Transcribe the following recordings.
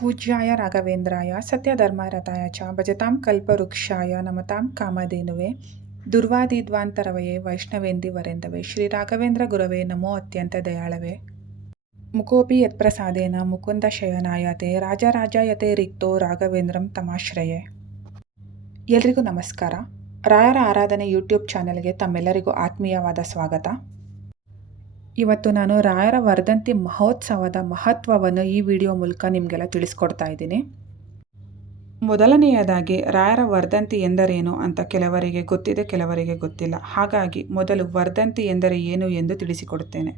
ಪೂಜ್ಯಾಯ ರಾಘವೇಂದ್ರಾಯ, ಸತ್ಯಧರ್ಮರತಾಯ ಚ, ಭಜತಾಂ ಕಲ್ಪವೃಕ್ಷಾಯ ನಮತಾಂ ಕಾಮಧೇನುವೆ. ದುರ್ವಾದಿದ್ವಾಂತರವಯೇ ವೈಷ್ಣವೇಂದಿ ವರೆಂದವೆ. ಶ್ರೀ ರಾಘವೇಂದ್ರ ಗುರವೇ ನಮೋ ಅತ್ಯಂತ ದಯಾಳವೇ. ಮುಕೋಪಿ ಯತ್ಪ್ರಸಾದೇನ ಮುಕುಂದ ಶಯನಾಯತೆ ರಾಜರಾಜಾಯತೆ ರಿಕ್ತೋ ರಾಘವೇಂದ್ರಂ ತಮಾಶ್ರಯೇ. ಎಲ್ರಿಗೂ ನಮಸ್ಕಾರ. ರಾಯರ ಆರಾಧನೆ ಯೂಟ್ಯೂಬ್ ಚಾನೆಲ್ಗೆ ತಮ್ಮೆಲ್ಲರಿಗೂ ಆತ್ಮೀಯವಾದ ಸ್ವಾಗತ. ಇವತ್ತು ನಾನು ರಾಯರ ವರ್ಧಂತಿ ಮಹೋತ್ಸವದ ಮಹತ್ವವನ್ನು ಈ ವಿಡಿಯೋ ಮೂಲಕ ನಿಮಗೆಲ್ಲ ತಿಳಿಸ್ಕೊಡ್ತಾ ಇದ್ದೀನಿ. ಮೊದಲನೆಯದಾಗಿ ರಾಯರ ವರ್ಧಂತಿ ಎಂದರೇನು ಅಂತ ಕೆಲವರಿಗೆ ಗೊತ್ತಿದೆ, ಕೆಲವರಿಗೆ ಗೊತ್ತಿಲ್ಲ. ಹಾಗಾಗಿ ಮೊದಲು ವರ್ಧಂತಿ ಎಂದರೆ ಏನು ಎಂದು ತಿಳಿಸಿಕೊಡುತ್ತೇನೆ.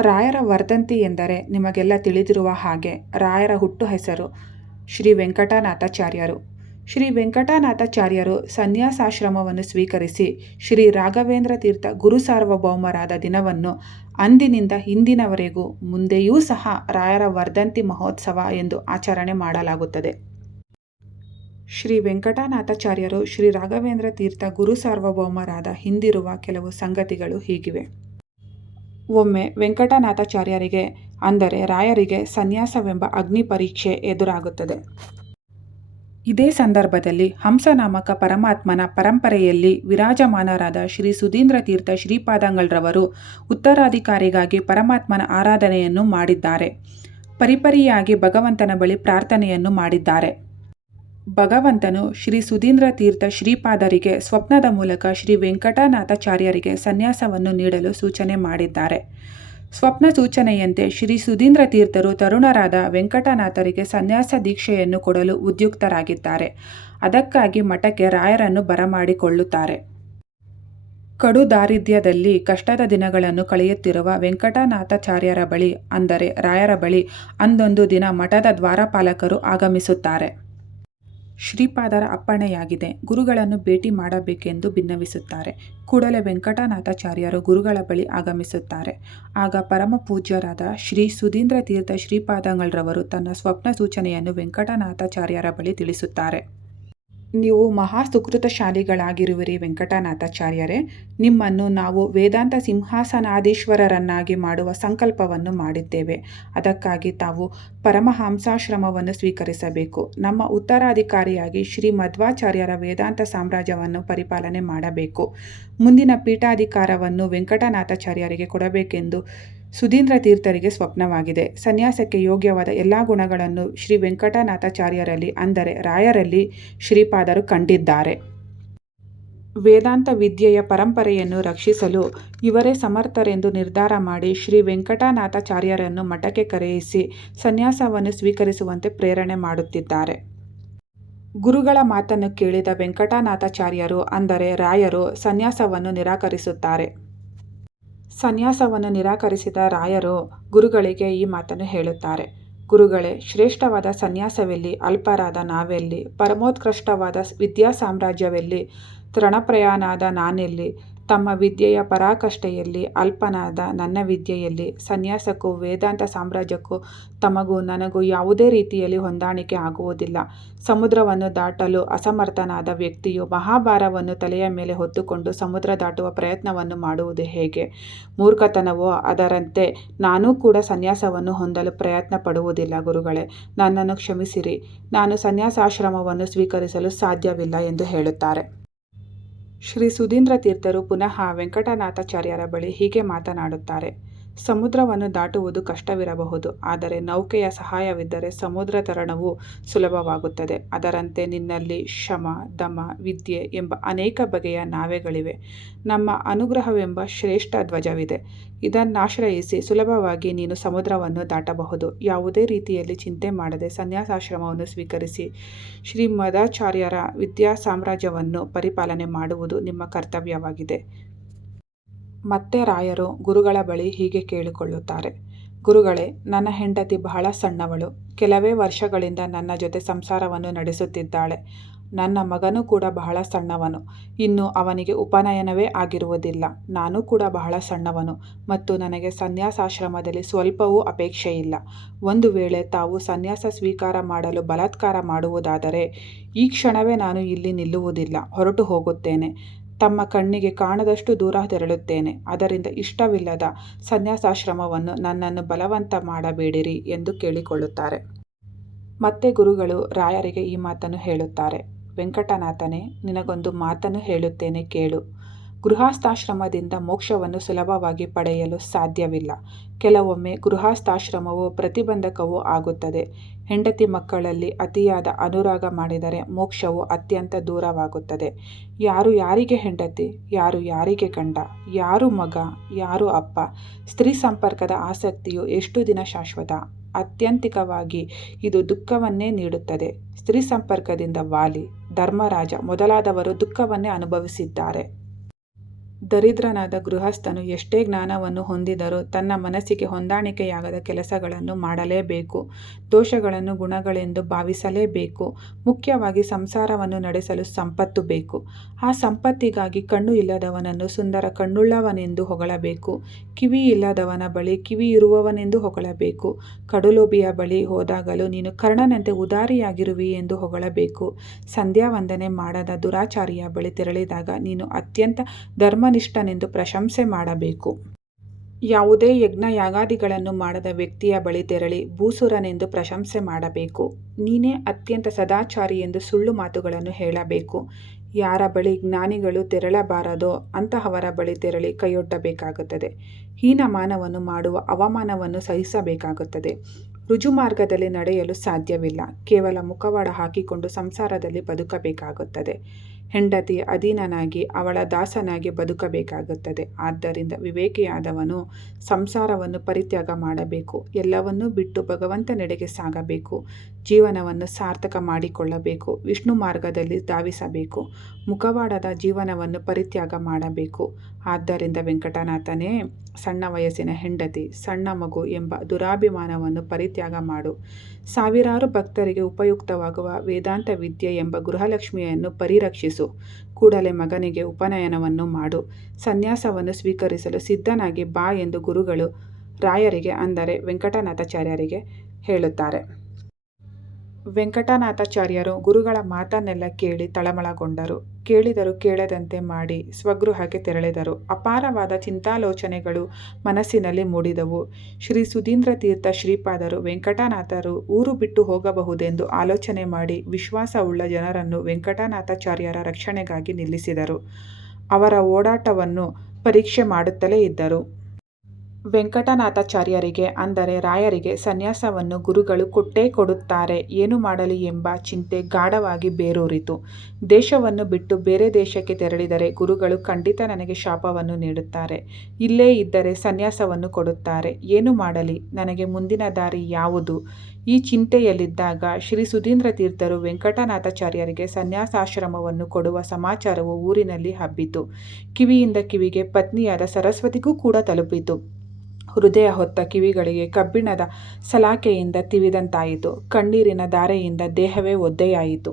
ರಾಯರ ವರ್ಧಂತಿ ಎಂದರೆ ನಿಮಗೆಲ್ಲ ತಿಳಿದಿರುವ ಹಾಗೆ ರಾಯರ ಹುಟ್ಟು ಹೆಸರು ಶ್ರೀ ವೆಂಕಟನಾಥಾಚಾರ್ಯರು. ಶ್ರೀ ವೆಂಕಟನಾಥಾಚಾರ್ಯರು ಸನ್ಯಾಸಾಶ್ರಮವನ್ನು ಸ್ವೀಕರಿಸಿ ಶ್ರೀ ರಾಘವೇಂದ್ರ ತೀರ್ಥ ಗುರು ಸಾರ್ವಭೌಮರಾದ ದಿನವನ್ನು ಅಂದಿನಿಂದ ಹಿಂದಿನವರೆಗೂ ಮುಂದೆಯೂ ಸಹ ರಾಯರ ವರ್ಧಂತಿ ಮಹೋತ್ಸವ ಎಂದು ಆಚರಣೆ ಮಾಡಲಾಗುತ್ತದೆ. ಶ್ರೀ ವೆಂಕಟನಾಥಾಚಾರ್ಯರು ಶ್ರೀ ರಾಘವೇಂದ್ರ ತೀರ್ಥ ಗುರು ಸಾರ್ವಭೌಮರಾದ ಹಿಂದಿರುವ ಕೆಲವು ಸಂಗತಿಗಳು ಹೀಗಿವೆ. ಒಮ್ಮೆ ವೆಂಕಟನಾಥಾಚಾರ್ಯರಿಗೆ ಅಂದರೆ ರಾಯರಿಗೆ ಸನ್ಯಾಸವೆಂಬ ಅಗ್ನಿ ಪರೀಕ್ಷೆ ಎದುರಾಗುತ್ತದೆ. ಇದೇ ಸಂದರ್ಭದಲ್ಲಿ ಹಂಸನಾಮಕ ಪರಮಾತ್ಮನ ಪರಂಪರೆಯಲ್ಲಿ ವಿರಾಜಮಾನರಾದ ಶ್ರೀ ಸುಧೀಂದ್ರ ತೀರ್ಥ ಶ್ರೀಪಾದಂಗಳರವರು ಉತ್ತರಾಧಿಕಾರಿಗಾಗಿ ಪರಮಾತ್ಮನ ಆರಾಧನೆಯನ್ನು ಮಾಡಿದ್ದಾರೆ. ಪರಿಪರಿಯಾಗಿ ಭಗವಂತನ ಬಳಿ ಪ್ರಾರ್ಥನೆಯನ್ನು ಮಾಡಿದ್ದಾರೆ. ಭಗವಂತನು ಶ್ರೀ ಸುಧೀಂದ್ರ ತೀರ್ಥ ಶ್ರೀಪಾದರಿಗೆ ಸ್ವಪ್ನದ ಮೂಲಕ ಶ್ರೀ ವೆಂಕಟನಾಥಾಚಾರ್ಯರಿಗೆ ಸನ್ಯಾಸವನ್ನು ನೀಡಲು ಸೂಚನೆ ಮಾಡಿದ್ದಾರೆ. ಸ್ವಪ್ನ ಸೂಚನೆಯಂತೆ ಶ್ರೀ ಸುಧೀಂದ್ರ ತೀರ್ಥರು ತರುಣರಾದ ವೆಂಕಟನಾಥರಿಗೆ ಸನ್ಯಾಸ ದೀಕ್ಷೆಯನ್ನು ಕೊಡಲು ಉದ್ಯುಕ್ತರಾಗಿದ್ದಾರೆ. ಅದಕ್ಕಾಗಿ ಮಠಕ್ಕೆ ರಾಯರನ್ನು ಬರಮಾಡಿಕೊಳ್ಳುತ್ತಾರೆ. ಕಡು ದಾರಿದ್ರ್ಯದಲ್ಲಿ ಕಷ್ಟದ ದಿನಗಳನ್ನು ಕಳೆಯುತ್ತಿರುವ ವೆಂಕಟನಾಥಾಚಾರ್ಯರ ಬಳಿ ಅಂದರೆ ರಾಯರ ಬಳಿ ಅಂದೊಂದು ದಿನ ಮಠದ ದ್ವಾರಪಾಲಕರು ಆಗಮಿಸುತ್ತಾರೆ. ಶ್ರೀಪಾದರ ಅಪ್ಪಣೆಯಾಗಿದೆ. ಗುರುಗಳನ್ನು ಭೇಟಿ ಮಾಡಬೇಕೆಂದು ಭಿನ್ನವಿಸುತ್ತಾರೆ ಕೂಡಲೇ ವೆಂಕಟನಾಥಾಚಾರ್ಯರು ಗುರುಗಳ ಬಳಿ ಆಗಮಿಸುತ್ತಾರೆ. ಆಗ ಪರಮ ಪೂಜ್ಯರಾದ ಶ್ರೀ ಸುಧೀಂದ್ರ ತೀರ್ಥ ಶ್ರೀಪಾದಂಗಳರವರು ತನ್ನ ಸ್ವಪ್ನ ಸೂಚನೆಯನ್ನು ವೆಂಕಟನಾಥಾಚಾರ್ಯರ ಬಳಿ ತಿಳಿಸುತ್ತಾರೆ. ನೀವು ಮಹಾ ಸುಕೃತಶಾಲಿಗಳಾಗಿರುವಿರಿ ವೆಂಕಟನಾಥಾಚಾರ್ಯರೇ. ನಿಮ್ಮನ್ನು ನಾವು ವೇದಾಂತ ಸಿಂಹಾಸನಾದೀಶ್ವರರನ್ನಾಗಿ ಮಾಡುವ ಸಂಕಲ್ಪವನ್ನು ಮಾಡಿದ್ದೇವೆ. ಅದಕ್ಕಾಗಿ ತಾವು ಪರಮಹಂಸಾಶ್ರಮವನ್ನು ಸ್ವೀಕರಿಸಬೇಕು. ನಮ್ಮ ಉತ್ತರಾಧಿಕಾರಿಯಾಗಿ ಶ್ರೀ ಮಧ್ವಾಚಾರ್ಯರ ವೇದಾಂತ ಸಾಮ್ರಾಜ್ಯವನ್ನು ಪರಿಪಾಲನೆ ಮಾಡಬೇಕು. ಮುಂದಿನ ಪೀಠಾಧಿಕಾರವನ್ನು ವೆಂಕಟನಾಥಾಚಾರ್ಯರಿಗೆ ಕೊಡಬೇಕೆಂದು ಸುಧೀಂದ್ರ ತೀರ್ಥರಿಗೆ ಸ್ವಪ್ನವಾಗಿದೆ. ಸನ್ಯಾಸಕ್ಕೆ ಯೋಗ್ಯವಾದ ಎಲ್ಲ ಗುಣಗಳನ್ನು ಶ್ರೀ ವೆಂಕಟನಾಥಾಚಾರ್ಯರಲ್ಲಿ, ಅಂದರೆ ರಾಯರಲ್ಲಿ ಶ್ರೀಪಾದರು ಕಂಡಿದ್ದಾರೆ. ವೇದಾಂತ ವಿದ್ಯೆಯ ಪರಂಪರೆಯನ್ನು ರಕ್ಷಿಸಲು ಇವರೇ ಸಮರ್ಥರೆಂದು ನಿರ್ಧಾರ ಮಾಡಿ ಶ್ರೀ ವೆಂಕಟನಾಥಾಚಾರ್ಯರನ್ನು ಮಠಕ್ಕೆ ಕರೆಯಿಸಿ ಸನ್ಯಾಸವನ್ನು ಸ್ವೀಕರಿಸುವಂತೆ ಪ್ರೇರಣೆ ಮಾಡುತ್ತಿದ್ದಾರೆ. ಗುರುಗಳ ಮಾತನ್ನು ಕೇಳಿದ ವೆಂಕಟನಾಥಾಚಾರ್ಯರು, ಅಂದರೆ ರಾಯರು, ಸನ್ಯಾಸವನ್ನು ನಿರಾಕರಿಸುತ್ತಾರೆ. ಸನ್ಯಾಸವನ್ನು ನಿರಾಕರಿಸಿದ ರಾಯರು ಗುರುಗಳಿಗೆ ಈ ಮಾತನ್ನು ಹೇಳುತ್ತಾರೆ. ಗುರುಗಳೇ, ಶ್ರೇಷ್ಠವಾದ ಸನ್ಯಾಸವೆಲ್ಲಿ, ಅಲ್ಪರಾದ ನಾವೆಲ್ಲಿ, ಪರಮೋತ್ಕೃಷ್ಟವಾದ ವಿದ್ಯಾ ಸಾಮ್ರಾಜ್ಯವೆಲ್ಲಿ ತೃಣಪ್ರಯಾನಾದ ನಾನೆಲ್ಲಿ ತಮ್ಮ ವಿದ್ಯೆಯ ಪರಾಕಷ್ಟೆಯಲ್ಲಿ ಅಲ್ಪನಾದ ನನ್ನ ವಿದ್ಯೆಯಲ್ಲಿ ಸನ್ಯಾಸಕ್ಕೂ ವೇದಾಂತ ಸಾಮ್ರಾಜ್ಯಕ್ಕೂ ತಮಗೂ ನನಗೂ ಯಾವುದೇ ರೀತಿಯಲ್ಲಿ ಹೊಂದಾಣಿಕೆ ಆಗುವುದಿಲ್ಲ. ಸಮುದ್ರವನ್ನು ದಾಟಲು ಅಸಮರ್ಥನಾದ ವ್ಯಕ್ತಿಯು ಮಹಾಭಾರವನ್ನು ತಲೆಯ ಮೇಲೆ ಹೊತ್ತುಕೊಂಡು ಸಮುದ್ರ ದಾಟುವ ಪ್ರಯತ್ನವನ್ನು ಮಾಡುವುದು ಹೇಗೆ? ಮೂರ್ಖತನವೋ? ಅದರಂತೆ ನಾನೂ ಕೂಡ ಸನ್ಯಾಸವನ್ನು ಹೊಂದಲು ಪ್ರಯತ್ನ ಪಡುವುದಿಲ್ಲ ಗುರುಗಳೇ. ನನ್ನನ್ನು ಕ್ಷಮಿಸಿರಿ. ನಾನು ಸನ್ಯಾಸಾಶ್ರಮವನ್ನು ಸ್ವೀಕರಿಸಲು ಸಾಧ್ಯವಿಲ್ಲ ಎಂದು ಹೇಳುತ್ತಾರೆ. ಶ್ರೀ ಸುಧೀಂದ್ರ ತೀರ್ಥರು ಪುನಃ ವೆಂಕಟನಾಥಾಚಾರ್ಯರ ಬಳಿ ಹೀಗೆ ಮಾತನಾಡುತ್ತಾರೆ. ಸಮುದ್ರವನ್ನು ದಾಟುವುದು ಕಷ್ಟವಿರಬಹುದು, ಆದರೆ ನೌಕೆಯ ಸಹಾಯವಿದ್ದರೆ ಸಮುದ್ರ ತರಣವು ಸುಲಭವಾಗುತ್ತದೆ. ಅದರಂತೆ ನಿನ್ನಲ್ಲಿ ಶಮ ದಮ, ವಿದ್ಯೆ ಎಂಬ ಅನೇಕ ಬಗೆಯ ನಾವೆಗಳಿವೆ. ನಮ್ಮ ಅನುಗ್ರಹವೆಂಬ ಶ್ರೇಷ್ಠ ಧ್ವಜವಿದೆ. ಇದನ್ನಾಶ್ರಯಿಸಿ ಸುಲಭವಾಗಿ ನೀನು ಸಮುದ್ರವನ್ನು ದಾಟಬಹುದು. ಯಾವುದೇ ರೀತಿಯಲ್ಲಿ ಚಿಂತೆ ಮಾಡದೆ ಸನ್ಯಾಸಾಶ್ರಮವನ್ನು ಸ್ವೀಕರಿಸಿ. ಶ್ರೀ ಮದಾಚಾರ್ಯರ ವಿದ್ಯಾ ಸಾಮ್ರಾಜ್ಯವನ್ನು ಪರಿಪಾಲನೆ ಮಾಡುವುದು ನಿಮ್ಮ ಕರ್ತವ್ಯವಾಗಿದೆ. ಮತ್ತೆ ರಾಯರು ಗುರುಗಳ ಬಳಿ ಹೀಗೆ ಕೇಳಿಕೊಳ್ಳುತ್ತಾರೆ. ಗುರುಗಳೇ, ನನ್ನ ಹೆಂಡತಿ ಬಹಳ ಸಣ್ಣವಳು. ಕೆಲವೇ ವರ್ಷಗಳಿಂದ ನನ್ನ ಜೊತೆ ಸಂಸಾರವನ್ನು ನಡೆಸುತ್ತಿದ್ದಾಳೆ. ನನ್ನ ಮಗನೂ ಕೂಡ ಬಹಳ ಸಣ್ಣವನು. ಇನ್ನು ಅವನಿಗೆ ಉಪನಯನವೇ ಆಗಿರುವುದಿಲ್ಲ. ನಾನು ಕೂಡ ಬಹಳ ಸಣ್ಣವನು ಮತ್ತು ನನಗೆ ಸನ್ಯಾಸಾಶ್ರಮದಲ್ಲಿ ಸ್ವಲ್ಪವೂ ಅಪೇಕ್ಷೆಯಿಲ್ಲ. ಒಂದು ವೇಳೆ ತಾವು ಸನ್ಯಾಸ ಸ್ವೀಕಾರ ಮಾಡಲು ಬಲಾತ್ಕಾರ ಮಾಡುವುದಾದರೆ ಈ ಕ್ಷಣವೇ ನಾನು ಇಲ್ಲಿ ನಿಲ್ಲುವುದಿಲ್ಲ. ಹೊರಟು ಹೋಗುತ್ತೇನೆ. ತಮ್ಮ ಕಣ್ಣಿಗೆ ಕಾಣದಷ್ಟು ದೂರ ತೆರಳುತ್ತೇನೆ. ಅದರಿಂದ ಇಷ್ಟವಿಲ್ಲದ ಸನ್ಯಾಸಾಶ್ರಮವನ್ನು ನನ್ನನ್ನು ಬಲವಂತ ಮಾಡಬೇಡಿರಿ ಎಂದು ಕೇಳಿಕೊಳ್ಳುತ್ತಾರೆ. ಮತ್ತೆ ಗುರುಗಳು ರಾಯರಿಗೆ ಈ ಮಾತನ್ನು ಹೇಳುತ್ತಾರೆ. ವೆಂಕಟನಾಥನೇ, ನಿನಗೊಂದು ಮಾತನ್ನು ಹೇಳುತ್ತೇನೆ ಕೇಳು. ಗೃಹಸ್ಥಾಶ್ರಮದಿಂದ ಮೋಕ್ಷವನ್ನು ಸುಲಭವಾಗಿ ಪಡೆಯಲು ಸಾಧ್ಯವಿಲ್ಲ. ಕೆಲವೊಮ್ಮೆ ಗೃಹಸ್ಥಾಶ್ರಮವು ಪ್ರತಿಬಂಧಕವೂ ಆಗುತ್ತದೆ. ಹೆಂಡತಿ ಮಕ್ಕಳಲ್ಲಿ ಅತಿಯಾದ ಅನುರಾಗ ಮಾಡಿದರೆ ಮೋಕ್ಷವು ಅತ್ಯಂತ ದೂರವಾಗುತ್ತದೆ. ಯಾರು ಯಾರಿಗೆ ಹೆಂಡತಿ, ಯಾರು ಯಾರಿಗೆ ಗಂಡ, ಯಾರು ಮಗ, ಯಾರು ಅಪ್ಪ, ಸ್ತ್ರೀ ಸಂಪರ್ಕದ ಆಸಕ್ತಿಯು ಎಷ್ಟು ದಿನ ಶಾಶ್ವತ? ಅತ್ಯಂತಿಕವಾಗಿ ಇದು ದುಃಖವನ್ನೇ ನೀಡುತ್ತದೆ. ಸ್ತ್ರೀ ಸಂಪರ್ಕದಿಂದ ವಾಲಿ, ಧರ್ಮರಾಜ ಮೊದಲಾದವರು ದುಃಖವನ್ನೇ ಅನುಭವಿಸಿದ್ದಾರೆ. ದರಿದ್ರನಾದ ಗೃಹಸ್ಥನು ಎಷ್ಟೇ ಜ್ಞಾನವನ್ನು ಹೊಂದಿದರೂ ತನ್ನ ಮನಸ್ಸಿಗೆ ಹೊಂದಾಣಿಕೆಯಾಗದ ಕೆಲಸಗಳನ್ನು ಮಾಡಲೇಬೇಕು, ದೋಷಗಳನ್ನು ಗುಣಗಳೆಂದು ಭಾವಿಸಲೇಬೇಕು, ಮುಖ್ಯವಾಗಿ ಸಂಸಾರವನ್ನು ನಡೆಸಲು ಸಂಪತ್ತು ಬೇಕು. ಆ ಸಂಪತ್ತಿಗಾಗಿ ಕಣ್ಣು ಇಲ್ಲದವನನ್ನು ಸುಂದರ ಕಣ್ಣುಳ್ಳವನೆಂದು ಹೊಗಳಬೇಕು, ಕಿವಿ ಇಲ್ಲದವನ ಬಳಿ ಕಿವಿ ಇರುವವನೆಂದು ಹೊಗಳಬೇಕು, ಕಡುಲೋಬಿಯ ಬಳಿ ಹೋದಾಗಲೂ ನೀನು ಕರ್ಣನಂತೆ ಉದಾರಿಯಾಗಿರುವಿ ಎಂದು ಹೊಗಳಬೇಕು. ಸಂಧ್ಯಾ ವಂದನೆ ಮಾಡದ ದುರಾಚಾರಿಯ ಬಳಿ ತೆರಳಿದಾಗ ನೀನು ಅತ್ಯಂತ ಧರ್ಮನಿಷ್ಠನೆಂದು ಪ್ರಶಂಸೆ ಮಾಡಬೇಕು. ಯಾವುದೇ ಯಜ್ಞ ಯಾಗಾದಿಗಳನ್ನು ಮಾಡದ ವ್ಯಕ್ತಿಯ ಬಳಿ ತೆರಳಿ ಭೂಸುರನೆಂದು ಪ್ರಶಂಸೆ ಮಾಡಬೇಕು. ನೀನೇ ಅತ್ಯಂತ ಸದಾಚಾರಿ ಎಂದು ಸುಳ್ಳು ಮಾತುಗಳನ್ನು ಹೇಳಬೇಕು. ಯಾರ ಬಳಿ ಜ್ಞಾನಿಗಳು ತೆರಳಬಾರದೋ ಅಂತಹವರ ಬಳಿ ತೆರಳಿ ಕೈಯೊಡ್ಡಬೇಕಾಗುತ್ತದೆ. ಹೀನಮಾನವನ್ನು ಮಾಡುವ ಅವಮಾನವನ್ನು ಸಹಿಸಬೇಕಾಗುತ್ತದೆ. ರುಜುಮಾರ್ಗದಲ್ಲಿ ನಡೆಯಲು ಸಾಧ್ಯವಿಲ್ಲ. ಕೇವಲ ಮುಖವಾಡ ಹಾಕಿಕೊಂಡು ಸಂಸಾರದಲ್ಲಿ ಬದುಕಬೇಕಾಗುತ್ತದೆ. ಹೆಂಡತಿ ಅಧೀನನಾಗಿ ಅವಳ ದಾಸನಾಗಿ ಬದುಕಬೇಕಾಗುತ್ತದೆ. ಆದ್ದರಿಂದ ವಿವೇಕಿಯಾದವನು ಸಂಸಾರವನ್ನು ಪರಿತ್ಯಾಗ ಮಾಡಬೇಕು. ಎಲ್ಲವನ್ನೂ ಬಿಟ್ಟು ಭಗವಂತನೆಡೆಗೆ ಸಾಗಬೇಕು. ಜೀವನವನ್ನು ಸಾರ್ಥಕ ಮಾಡಿಕೊಳ್ಳಬೇಕು. ವಿಷ್ಣು ಮಾರ್ಗದಲ್ಲಿ ಧಾವಿಸಬೇಕು. ಮುಖವಾಡದ ಜೀವನವನ್ನು ಪರಿತ್ಯಾಗ ಮಾಡಬೇಕು. ಆದ್ದರಿಂದ ವೆಂಕಟನಾಥನೇ, ಸಣ್ಣ ವಯಸ್ಸಿನ ಹೆಂಡತಿ, ಸಣ್ಣ ಮಗು ಎಂಬ ದುರಾಭಿಮಾನವನ್ನು ಪರಿತ್ಯಾಗ ಮಾಡು. ಸಾವಿರಾರು ಭಕ್ತರಿಗೆ ಉಪಯುಕ್ತವಾಗುವ ವೇದಾಂತ ವಿದ್ಯೆ ಎಂಬ ಗೃಹಲಕ್ಷ್ಮಿಯನ್ನು ಪರಿರಕ್ಷಿಸು. ಕೂಡಲೇ ಮಗನಿಗೆ ಉಪನಯನವನ್ನು ಮಾಡು. ಸನ್ಯಾಸವನ್ನು ಸ್ವೀಕರಿಸಲು ಸಿದ್ಧನಾಗಿ ಬಾ ಎಂದು ಗುರುಗಳು ರಾಯರಿಗೆ ಅಂದರೆ ವೆಂಕಟನಾಥಾಚಾರ್ಯರಿಗೆ ಹೇಳುತ್ತಾರೆ. ವೆಂಕಟನಾಥಾಚಾರ್ಯರು ಗುರುಗಳ ಮಾತನ್ನೆಲ್ಲ ಕೇಳಿ ತಳಮಳಗೊಂಡರು. ಕೇಳಿದರು ಕೇಳದಂತೆ ಮಾಡಿ ಸ್ವಗೃಹಕ್ಕೆ ತೆರಳಿದರು. ಅಪಾರವಾದ ಚಿಂತಾಲೋಚನೆಗಳು ಮನಸ್ಸಿನಲ್ಲಿ ಮೂಡಿದವು. ಶ್ರೀ ಸುಧೀಂದ್ರ ತೀರ್ಥ ಶ್ರೀಪಾದರು ವೆಂಕಟನಾಥರು ಊರು ಬಿಟ್ಟು ಹೋಗಬಹುದೆಂದು ಆಲೋಚನೆ ಮಾಡಿ ವಿಶ್ವಾಸವುಳ್ಳ ಜನರನ್ನು ವೆಂಕಟನಾಥಾಚಾರ್ಯರ ರಕ್ಷಣೆಗಾಗಿ ನಿಲ್ಲಿಸಿದರು. ಅವರ ಓಡಾಟವನ್ನು ಪರೀಕ್ಷೆ ಮಾಡುತ್ತಲೇ ಇದ್ದರು. ವೆಂಕಟನಾಥಾಚಾರ್ಯರಿಗೆ, ಅಂದರೆ ರಾಯರಿಗೆ, ಸನ್ಯಾಸವನ್ನು ಗುರುಗಳು ಕೊಟ್ಟೇ ಕೊಡುತ್ತಾರೆ. ಏನು ಮಾಡಲಿ ಎಂಬ ಚಿಂತೆ ಗಾಢವಾಗಿ ಬೇರೂರಿತು. ದೇಶವನ್ನು ಬಿಟ್ಟು ಬೇರೆ ದೇಶಕ್ಕೆ ತೆರಳಿದರೆ ಗುರುಗಳು ಖಂಡಿತ ನನಗೆ ಶಾಪವನ್ನು ನೀಡುತ್ತಾರೆ. ಇಲ್ಲೇ ಇದ್ದರೆ ಸನ್ಯಾಸವನ್ನು ಕೊಡುತ್ತಾರೆ. ಏನು ಮಾಡಲಿ? ನನಗೆ ಮುಂದಿನ ದಾರಿ ಯಾವುದು? ಈ ಚಿಂತೆಯಲ್ಲಿದ್ದಾಗ ಶ್ರೀ ಸುಧೀಂದ್ರ ತೀರ್ಥರು ವೆಂಕಟನಾಥಾಚಾರ್ಯರಿಗೆ ಸನ್ಯಾಸಾಶ್ರಮವನ್ನು ಕೊಡುವ ಸಮಾಚಾರವು ಊರಿನಲ್ಲಿ ಹಬ್ಬಿತು. ಕಿವಿಯಿಂದ ಕಿವಿಗೆ ಪತ್ನಿಯಾದ ಸರಸ್ವತಿಗೂ ಕೂಡ ತಲುಪಿತು. ಹೃದಯ ಹೊತ್ತ ಕಿವಿಗಳಿಗೆ ಕಬ್ಬಿಣದ ಸಲಾಕೆಯಿಂದ ತಿವಿದಂತಾಯಿತು. ಕಣ್ಣೀರಿನ ಧಾರೆಯಿಂದ ದೇಹವೇ ಒದ್ದೆಯಾಯಿತು.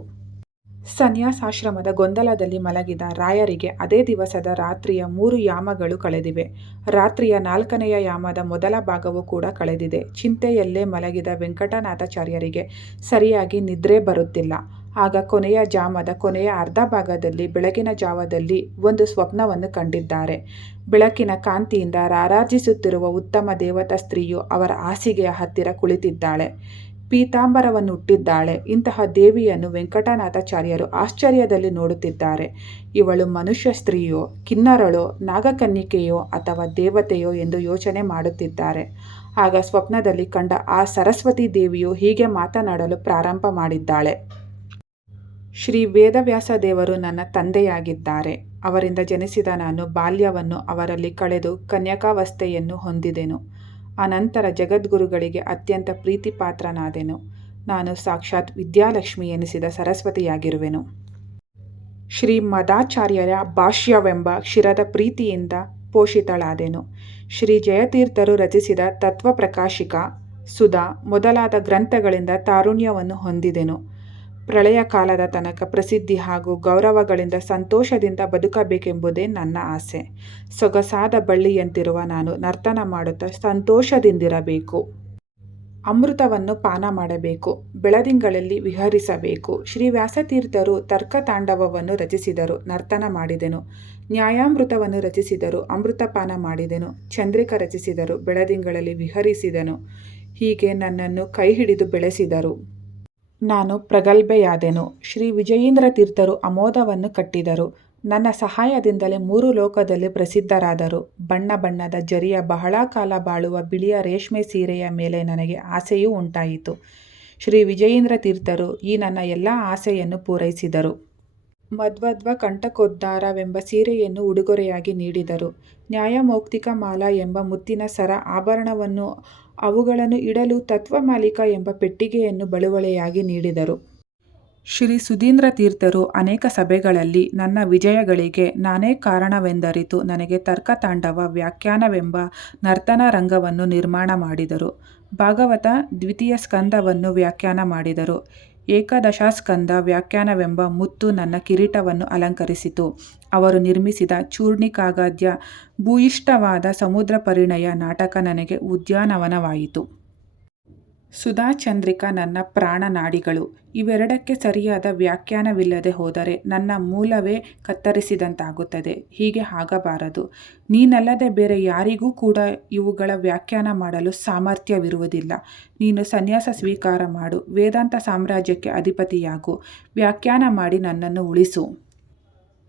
ಸನ್ಯಾಸಾಶ್ರಮದ ಗೊಂದಲದಲ್ಲಿ ಮಲಗಿದ ರಾಯರಿಗೆ ಅದೇ ದಿವಸದ ರಾತ್ರಿಯ ಮೂರು ಯಾಮಗಳು ಕಳೆದಿವೆ. ರಾತ್ರಿಯ ನಾಲ್ಕನೆಯ ಯಾಮದ ಮೊದಲ ಭಾಗವು ಕೂಡ ಕಳೆದಿದೆ. ಚಿಂತೆಯಲ್ಲೇ ಮಲಗಿದ ವೆಂಕಟನಾಥಾಚಾರ್ಯರಿಗೆ ಸರಿಯಾಗಿ ನಿದ್ರೆ ಬರುತ್ತಿಲ್ಲ. ಆಗ ಕೊನೆಯ ಜಾಮದ ಕೊನೆಯ ಅರ್ಧ ಭಾಗದಲ್ಲಿ ಬೆಳಗಿನ ಜಾವದಲ್ಲಿ ಒಂದು ಸ್ವಪ್ನವನ್ನು ಕಂಡಿದ್ದಾರೆ. ಬೆಳಕಿನ ಕಾಂತಿಯಿಂದ ರಾರಾಜಿಸುತ್ತಿರುವ ಉತ್ತಮ ದೇವತಾ ಸ್ತ್ರೀಯು ಅವರ ಹಾಸಿಗೆಯ ಹತ್ತಿರ ಕುಳಿತಿದ್ದಾಳೆ. ಪೀತಾಂಬರವನ್ನು ಹುಟ್ಟಿದ್ದಾಳೆ ಇಂತಹ ದೇವಿಯನ್ನು ವೆಂಕಟನಾಥಾಚಾರ್ಯರು ಆಶ್ಚರ್ಯದಲ್ಲಿ ನೋಡುತ್ತಿದ್ದಾರೆ. ಇವಳು ಮನುಷ್ಯ ಸ್ತ್ರೀಯೋ, ಕಿನ್ನರಳೋ, ನಾಗಕನ್ನಿಕೆಯೋ ಅಥವಾ ದೇವತೆಯೋ ಎಂದು ಯೋಚನೆ ಮಾಡುತ್ತಿದ್ದಾರೆ. ಆಗ ಸ್ವಪ್ನದಲ್ಲಿ ಕಂಡ ಆ ಸರಸ್ವತಿ ದೇವಿಯು ಹೀಗೆ ಮಾತನಾಡಲು ಪ್ರಾರಂಭ ಮಾಡಿದ್ದಾಳೆ. ಶ್ರೀ ವೇದವ್ಯಾಸ ದೇವರು ನನ್ನ ತಂದೆಯಾಗಿದ್ದಾರೆ. ಅವರಿಂದ ಜನಿಸಿದ ನಾನು ಬಾಲ್ಯವನ್ನು ಅವರಲ್ಲಿ ಕಳೆದು ಕನ್ಯಕಾವಸ್ಥೆಯನ್ನು ಹೊಂದಿದೆನು. ಅನಂತರ ಜಗದ್ಗುರುಗಳಿಗೆ ಅತ್ಯಂತ ಪ್ರೀತಿಪಾತ್ರನಾದೆನು. ನಾನು ಸಾಕ್ಷಾತ್ ವಿದ್ಯಾಲಕ್ಷ್ಮಿ ಎನಿಸಿದ ಸರಸ್ವತಿಯಾಗಿರುವೆನು. ಶ್ರೀ ಮದಾಚಾರ್ಯರ ಭಾಷ್ಯವೆಂಬ ಕ್ಷಿರದ ಪ್ರೀತಿಯಿಂದ ಪೋಷಿತಳಾದೆನು. ಶ್ರೀ ಜಯತೀರ್ಥರು ರಚಿಸಿದ ತತ್ವಪ್ರಕಾಶಿಕ, ಸುಧಾ ಮೊದಲಾದ ಗ್ರಂಥಗಳಿಂದ ತಾರುಣ್ಯವನ್ನು ಹೊಂದಿದೆನು. ಪ್ರಳಯ ಕಾಲದ ತನಕ ಪ್ರಸಿದ್ಧಿ ಹಾಗೂ ಗೌರವಗಳಿಂದ ಸಂತೋಷದಿಂದ ಬದುಕಬೇಕೆಂಬುದೇ ನನ್ನ ಆಸೆ. ಸೊಗಸಾದ ಬಳ್ಳಿಯಂತಿರುವ ನಾನು ನರ್ತನ ಮಾಡುತ್ತಾ ಸಂತೋಷದಿಂದಿರಬೇಕು. ಅಮೃತವನ್ನು ಪಾನ ಮಾಡಬೇಕು. ಬೆಳದಿಂಗಳಲ್ಲಿ ವಿಹರಿಸಬೇಕು. ಶ್ರೀ ವ್ಯಾಸತೀರ್ಥರು ತರ್ಕ ತಾಂಡವವನ್ನು ರಚಿಸಿದರು. ನರ್ತನ ಮಾಡಿದೆನು. ನ್ಯಾಯಾಮೃತವನ್ನು ರಚಿಸಿದರು. ಅಮೃತಪಾನ ಮಾಡಿದೆನು. ಚಂದ್ರಿಕ ರಚಿಸಿದರು. ಬೆಳದಿಂಗಳಲ್ಲಿ ವಿಹರಿಸಿದನು. ಹೀಗೆ ನನ್ನನ್ನು ಕೈ ಹಿಡಿದು ಬೆಳೆಸಿದರು. ನಾನು ಪ್ರಗಲ್ಭೆಯಾದೆನು. ಶ್ರೀ ವಿಜಯೀಂದ್ರ ತೀರ್ಥರು ಅಮೋದವನ್ನು ಕಟ್ಟಿದರು. ನನ್ನ ಸಹಾಯದಿಂದಲೇ ಮೂರು ಲೋಕದಲ್ಲಿ ಪ್ರಸಿದ್ಧರಾದರು. ಬಣ್ಣ ಬಣ್ಣದ ಜರಿಯ ಬಹಳ ಕಾಲ ಬಾಳುವ ಬಿಳಿಯ ರೇಷ್ಮೆ ಸೀರೆಯ ಮೇಲೆ ನನಗೆ ಆಸೆಯೂ ಉಂಟಾಯಿತು. ಶ್ರೀ ವಿಜಯೇಂದ್ರ ತೀರ್ಥರು ಈ ನನ್ನ ಎಲ್ಲ ಆಸೆಯನ್ನು ಪೂರೈಸಿದರು. ಮಧ್ವಧ್ವ ಕಂಟಕೋದ್ಧಾರವೆಂಬ ಸೀರೆಯನ್ನು ಉಡುಗೊರೆಯಾಗಿ ನೀಡಿದರು. ನ್ಯಾಯಮೌಕ್ತಿಕ ಮಾಲಾ ಎಂಬ ಮುತ್ತಿನ ಸರ ಆಭರಣವನ್ನು ಅವುಗಳನ್ನು ಇಡಲು ತತ್ವಮಾಲಿಕ ಎಂಬ ಪೆಟ್ಟಿಗೆಯನ್ನು ಬಳುವಳಿಯಾಗಿ ನೀಡಿದರು. ಶ್ರೀ ಸುಧೀಂದ್ರ ತೀರ್ಥರು ಅನೇಕ ಸಭೆಗಳಲ್ಲಿ ನನ್ನ ವಿಜಯಗಳಿಗೆ ನಾನೇ ಕಾರಣವೆಂದರಿತು ನನಗೆ ತರ್ಕತಾಂಡವ ವ್ಯಾಖ್ಯಾನವೆಂಬ ನರ್ತನ ರಂಗವನ್ನು ನಿರ್ಮಾಣ ಮಾಡಿದರು. ಭಾಗವತ ದ್ವಿತೀಯ ಸ್ಕಂದವನ್ನು ವ್ಯಾಖ್ಯಾನ ಮಾಡಿದರು. ಏಕದಶಸ್ಕಂದ ವ್ಯಾಖ್ಯಾನವೆಂಬ ಮುತ್ತು ನನ್ನ ಕಿರೀಟವನ್ನು ಅಲಂಕರಿಸಿತು. ಅವರು ನಿರ್ಮಿಸಿದ ಚೂರ್ಣಿಕಾಗಾದ್ಯ ಭೂಯಿಷ್ಠವಾದ ಸಮುದ್ರ ಪರಿಣಯ ನಾಟಕ ನನಗೆ ಉದ್ಯಾನವನವಾಯಿತು. ಸುಧಾಚಂದ್ರಿಕಾ ನನ್ನ ಪ್ರಾಣನಾಡಿಗಳು ಇವೆರಡಕ್ಕೆ ಸರಿಯಾದ ವ್ಯಾಖ್ಯಾನವಿಲ್ಲದೆ ಹೋದರೆ ನನ್ನ ಮೂಲವೇ ಕತ್ತರಿಸಿದಂತಾಗುತ್ತದೆ. ಹೀಗೆ ಆಗಬಾರದು. ನೀನಲ್ಲದೆ ಬೇರೆ ಯಾರಿಗೂ ಕೂಡ ಇವುಗಳ ವ್ಯಾಖ್ಯಾನ ಮಾಡಲು ಸಾಮರ್ಥ್ಯವಿರುವುದಿಲ್ಲ. ನೀನು ಸನ್ಯಾಸ ಸ್ವೀಕಾರ ಮಾಡು. ವೇದಾಂತ ಸಾಮ್ರಾಜ್ಯಕ್ಕೆ ಅಧಿಪತಿಯಾಗು. ವ್ಯಾಖ್ಯಾನ ಮಾಡಿ ನನ್ನನ್ನು ಉಳಿಸು.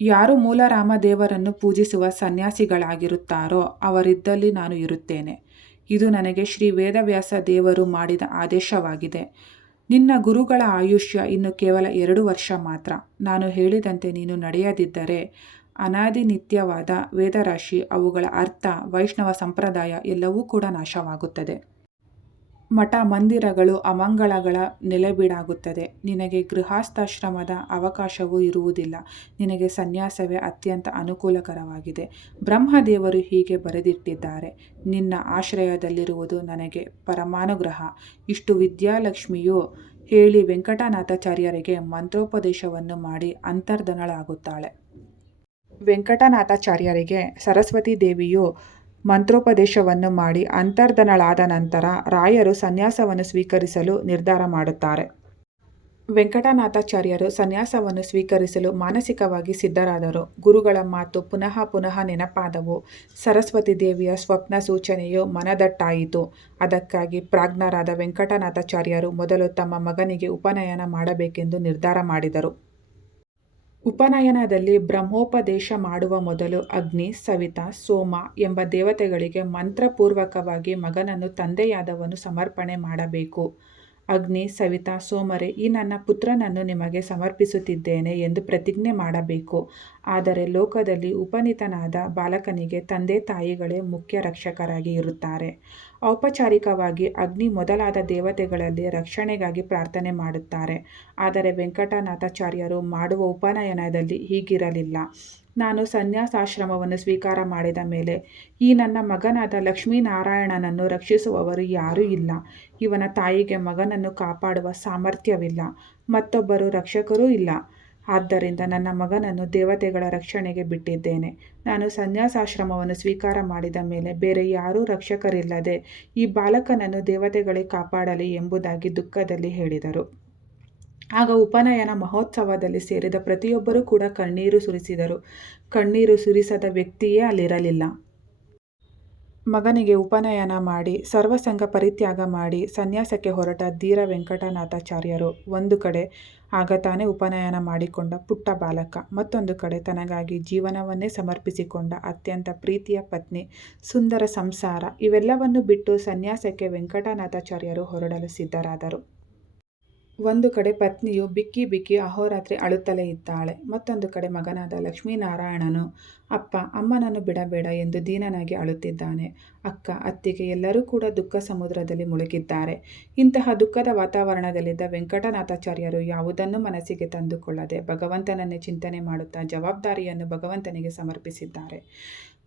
ಯಾರು ಮೂಲರಾಮದೇವರನ್ನು ಪೂಜಿಸುವ ಸನ್ಯಾಸಿಗಳಾಗಿರುತ್ತಾರೋ ಅವರಿದ್ದಲ್ಲಿ ನಾನು ಇರುತ್ತೇನೆ. ಇದು ನನಗೆ ಶ್ರೀ ವೇದವ್ಯಾಸ ದೇವರು ಮಾಡಿದ ಆದೇಶವಾಗಿದೆ. ನಿನ್ನ ಗುರುಗಳ ಆಯುಷ್ಯ ಇನ್ನು ಕೇವಲ ಎರಡು ವರ್ಷ ಮಾತ್ರ. ನಾನು ಹೇಳಿದಂತೆ ನೀನು ನಡೆಯದಿದ್ದರೆ ಅನಾದಿನಿತ್ಯವಾದ ವೇದರಾಶಿ ಅವುಗಳ ಅರ್ಥ, ವೈಷ್ಣವ ಸಂಪ್ರದಾಯ ಎಲ್ಲವೂ ಕೂಡ ನಾಶವಾಗುತ್ತದೆ. ಮಠ ಮಂದಿರಗಳು ಅಮಂಗಳಗಳ ನೆಲೆಬೀಡಾಗುತ್ತದೆ. ನಿನಗೆ ಗೃಹಸ್ಥಾಶ್ರಮದ ಅವಕಾಶವೂ ಇರುವುದಿಲ್ಲ. ನಿನಗೆ ಸನ್ಯಾಸವೇ ಅತ್ಯಂತ ಅನುಕೂಲಕರವಾಗಿದೆ. ಬ್ರಹ್ಮದೇವರು ಹೀಗೆ ಬರೆದಿಟ್ಟಿದ್ದಾರೆ. ನಿನ್ನ ಆಶ್ರಯದಲ್ಲಿರುವುದು ನನಗೆ ಪರಮಾನುಗ್ರಹ. ಇಷ್ಟು ವಿದ್ಯಾಲಕ್ಷ್ಮಿಯು ಹೇಳಿ ವೆಂಕಟನಾಥಾಚಾರ್ಯರಿಗೆ ಮಂತ್ರೋಪದೇಶವನ್ನು ಮಾಡಿ ಅಂತರ್ಧನಳಾಗುತ್ತಾಳೆ. ವೆಂಕಟನಾಥಾಚಾರ್ಯರಿಗೆ ಸರಸ್ವತಿ ದೇವಿಯು ಮಂತ್ರೋಪದೇಶವನ್ನು ಮಾಡಿ ಅಂತರ್ಧನಳಾದ ನಂತರ ರಾಯರು ಸನ್ಯಾಸವನ್ನು ಸ್ವೀಕರಿಸಲು ನಿರ್ಧಾರ ಮಾಡುತ್ತಾರೆ. ವೆಂಕಟನಾಥಾಚಾರ್ಯರು ಸನ್ಯಾಸವನ್ನು ಸ್ವೀಕರಿಸಲು ಮಾನಸಿಕವಾಗಿ ಸಿದ್ಧರಾದರು. ಗುರುಗಳ ಮಾತು ಪುನಃ ಪುನಃ ನೆನಪಾದವು. ಸರಸ್ವತಿ ದೇವಿಯ ಸ್ವಪ್ನ ಸೂಚನೆಯು ಮನದಟ್ಟಾಯಿತು. ಅದಕ್ಕಾಗಿ ಪ್ರಾಜ್ಞರಾದ ವೆಂಕಟನಾಥಾಚಾರ್ಯರು ಮೊದಲು ತಮ್ಮ ಮಗನಿಗೆ ಉಪನಯನ ಮಾಡಬೇಕೆಂದು ನಿರ್ಧಾರ ಮಾಡಿದರು. ಉಪನಯನದಲ್ಲಿ ಬ್ರಹ್ಮೋಪದೇಶ ಮಾಡುವ ಮೊದಲು ಅಗ್ನಿ ಸವಿತ ಸೋಮ ಎಂಬ ದೇವತೆಗಳಿಗೆ ಮಂತ್ರಪೂರ್ವಕವಾಗಿ ಮಗನನ್ನು ತಂದೆಯಾದವನು ಸಮರ್ಪಣೆ ಮಾಡಬೇಕು. ಅಗ್ನಿ, ಸವಿತಾ, ಸೋಮರೆ ಈ ನನ್ನ ಪುತ್ರನನ್ನು ನಿಮಗೆ ಸಮರ್ಪಿಸುತ್ತಿದ್ದೇನೆ ಎಂದು ಪ್ರತಿಜ್ಞೆ ಮಾಡಬೇಕು. ಆದರೆ ಲೋಕದಲ್ಲಿ ಉಪನೀತನಾದ ಬಾಲಕನಿಗೆ ತಂದೆ ತಾಯಿಗಳೇ ಮುಖ್ಯ ರಕ್ಷಕರಾಗಿ ಇರುತ್ತಾರೆ. ಔಪಚಾರಿಕವಾಗಿ ಅಗ್ನಿ ಮೊದಲಾದ ದೇವತೆಗಳಲ್ಲಿ ರಕ್ಷಣೆಗಾಗಿ ಪ್ರಾರ್ಥನೆ ಮಾಡುತ್ತಾರೆ. ಆದರೆ ವೆಂಕಟನಾಥಾಚಾರ್ಯರು ಮಾಡುವ ಉಪನಯನದಲ್ಲಿ ಹೀಗಿರಲಿಲ್ಲ. ನಾನು ಸನ್ಯಾಸಾಶ್ರಮವನ್ನು ಸ್ವೀಕಾರ ಮಾಡಿದ ಮೇಲೆ ಈ ನನ್ನ ಮಗನಾದ ಲಕ್ಷ್ಮೀನಾರಾಯಣನನ್ನು ರಕ್ಷಿಸುವವರು ಯಾರೂ ಇಲ್ಲ. ಇವನ ತಾಯಿಗೆ ಮಗನನ್ನು ಕಾಪಾಡುವ ಸಾಮರ್ಥ್ಯವಿಲ್ಲ. ಮತ್ತೊಬ್ಬರು ರಕ್ಷಕರೂ ಇಲ್ಲ. ಆದ್ದರಿಂದ ನನ್ನ ಮಗನನ್ನು ದೇವತೆಗಳ ರಕ್ಷಣೆಗೆ ಬಿಟ್ಟಿದ್ದೇನೆ. ನಾನು ಸನ್ಯಾಸಾಶ್ರಮವನ್ನು ಸ್ವೀಕಾರ ಮಾಡಿದ ಮೇಲೆ ಬೇರೆ ಯಾರೂ ರಕ್ಷಕರಿಲ್ಲದೆ ಈ ಬಾಲಕನನ್ನು ದೇವತೆಗಳೇ ಕಾಪಾಡಲಿ ಎಂಬುದಾಗಿ ದುಃಖದಲ್ಲಿ ಹೇಳಿದರು. ಆಗ ಉಪನಯನ ಮಹೋತ್ಸವದಲ್ಲಿ ಸೇರಿದ ಪ್ರತಿಯೊಬ್ಬರೂ ಕೂಡ ಕಣ್ಣೀರು ಸುರಿಸಿದರು. ಕಣ್ಣೀರು ಸುರಿಸದ ವ್ಯಕ್ತಿಯೇ ಅಲ್ಲಿರಲಿಲ್ಲ. ಮಗನಿಗೆ ಉಪನಯನ ಮಾಡಿ, ಸರ್ವಸಂಗ ಪರಿತ್ಯಾಗ ಮಾಡಿ ಸನ್ಯಾಸಕ್ಕೆ ಹೊರಟ ಧೀರ ವೆಂಕಟನಾಥಾಚಾರ್ಯರು ಒಂದು ಕಡೆ, ಆಗ ತಾನೇ ಉಪನಯನ ಮಾಡಿಕೊಂಡ ಪುಟ್ಟ ಬಾಲಕ, ಮತ್ತೊಂದು ಕಡೆ ತನಗಾಗಿ ಜೀವನವನ್ನೇ ಸಮರ್ಪಿಸಿಕೊಂಡ ಅತ್ಯಂತ ಪ್ರೀತಿಯ ಪತ್ನಿ, ಸುಂದರ ಸಂಸಾರ, ಇವೆಲ್ಲವನ್ನು ಬಿಟ್ಟು ಸನ್ಯಾಸಕ್ಕೆ ವೆಂಕಟನಾಥಾಚಾರ್ಯರು ಹೊರಡಲು ಸಿದ್ಧರಾದರು. ಒಂದು ಕಡೆ ಪತ್ನಿಯು ಬಿಕ್ಕಿ ಬಿಕ್ಕಿ ಅಹೋರಾತ್ರಿ ಅಳುತ್ತಲೇ ಇದ್ದಾಳೆ, ಮತ್ತೊಂದು ಕಡೆ ಮಗನಾದ ಲಕ್ಷ್ಮೀನಾರಾಯಣನು, ಅಪ್ಪ, ಅಮ್ಮನನ್ನು ಬಿಡಬೇಡ ಎಂದು ದೀನನಾಗಿ ಅಳುತ್ತಿದ್ದಾನೆ. ಅಕ್ಕ, ಅತ್ತಿಗೆ ಎಲ್ಲರೂ ಕೂಡ ದುಃಖ ಸಮುದ್ರದಲ್ಲಿ ಮುಳುಗಿದ್ದಾರೆ. ಇಂತಹ ದುಃಖದ ವಾತಾವರಣದಲ್ಲಿದ್ದ ವೆಂಕಟನಾಥಾಚಾರ್ಯರು ಯಾವುದನ್ನು ಮನಸ್ಸಿಗೆ ತಂದುಕೊಳ್ಳದೆ ಭಗವಂತನನ್ನೇ ಚಿಂತನೆ ಮಾಡುತ್ತಾ ಜವಾಬ್ದಾರಿಯನ್ನು ಭಗವಂತನಿಗೆ ಸಮರ್ಪಿಸಿದ್ದಾರೆ.